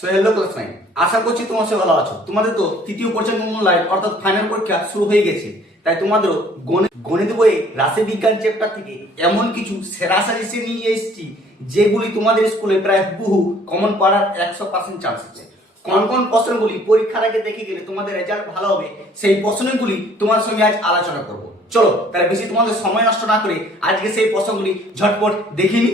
So hello class 9, আশা করছি তোমার সবাই ভালো আছো। তোমাদের তো তৃতীয় পর্যায়ে অনলাইন অর্থাৎ ফাইনাল পরীক্ষা শুরু হয়ে গেছে, তাই তোমাদেরও গণিত বইয়ে রাশি বিজ্ঞান চ্যাপ্টার থেকে এমন কিছু সেরা সাজেশন নিয়ে এসেছি যেগুলি তোমাদের স্কুলে প্রায় বহু কমন পাওয়ার 100% চান্স আছে। কোন কোন প্রশ্নগুলি পরীক্ষার আগে দেখে গেলে তোমাদের রেজাল্ট ভালো হবে সেই প্রশ্নগুলি তোমার সঙ্গে আজ আলোচনা করব। চলো তাহলে বেশি তোমাদের সময় নষ্ট না করে আজকে সেই প্রশ্নগুলি ঝটপট দেখিনি।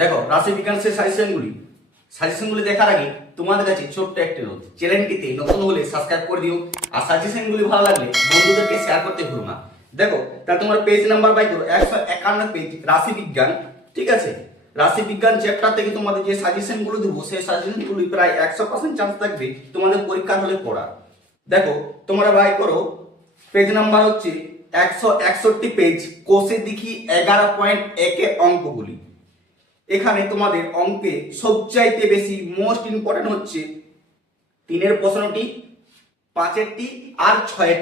দেখো রাশি বিজ্ঞান সেই সাজেশনগুলি দেখার আগে তোমাদের কাছে ছোট্ট একটা নোট, চ্যানেলটিতে নতুন হলে সাবস্ক্রাইব করে দিও আর সাজেশনগুলি ভালো লাগলে বন্ধুদেরকে শেয়ার করতে ভুলো না। দেখো তাহলে তোমরা পেজ নাম্বার বাই করো 151 পেজ রাশি বিজ্ঞান। ঠিক আছে, রাশি বিজ্ঞান চ্যাপ্টার থেকে তোমাদের যে সাজেশনগুলো দেবো সেই সাজেশনগুলি প্রায় 100% চান্স থাকবে তোমাদের পরীক্ষার হলে পড়ার। দেখো তোমরা বাই করো পেজ নাম্বার হচ্ছে 161 পেজ, কোষে দেখি 11.1 এর অঙ্কগুলি। এখানে তোমাদের অঙ্কে সবচাইতে বেশি মোস্ট ইম্পর্টেন্ট হচ্ছে 3 প্রশ্নটি, 5 আর 6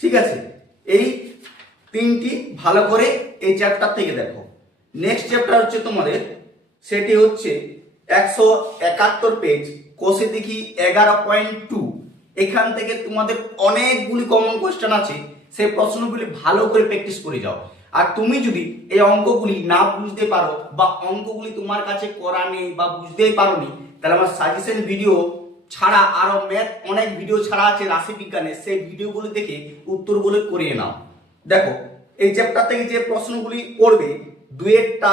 ঠিক আছে, এই 3টি ভালো করে এই চ্যাপ্টার থেকে দেখো। নেক্সট চ্যাপ্টার হচ্ছে তোমাদের, সেটি হচ্ছে 171 পেজ, কোষে দেখি 11.2। এখান থেকে তোমাদের অনেকগুলি কমন কোশ্চেন আছে, সেই প্রশ্নগুলি ভালো করে প্র্যাকটিস করে যাও। আর তুমি যদি এই অঙ্কগুলি না বুঝতে পারো বা অঙ্কগুলি তোমার কাছে করা নেই বা বুঝতেই পারোনি, তাহলে আমার সাজেশন ভিডিও ছাড়া আরো ম্যাথ অনেক ভিডিও ছাড়া আছে রাশি বিজ্ঞানের, সেই ভিডিওগুলি দেখে উত্তরগুলো করিয়ে নাও। দেখো এই চ্যাপ্টার থেকে যে প্রশ্নগুলি পড়বে 2-এরটা,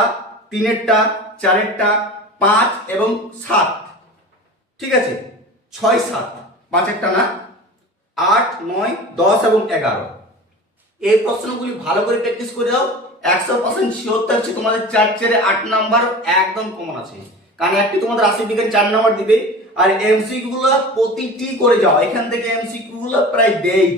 3-এরটা, 4-এরটা, 5 এবং 7, ঠিক আছে, 6, 7, 5-এরটা না, 8, 9, 10 এবং 11, এই প্রশ্নগুলি ভালো করে প্র্যাকটিস করে দাও। 100% শিওর থাকছে তোমাদের 4-8 নাম্বার একদম কমন আছে, কারণ একটি তোমাদের রাশি বিজ্ঞান 4 নাম্বার দিবে। আর এমসিকিউ গুলো প্রতিটি করে যাও, এখান থেকে এমসিকিউ গুলো প্রায় দেই।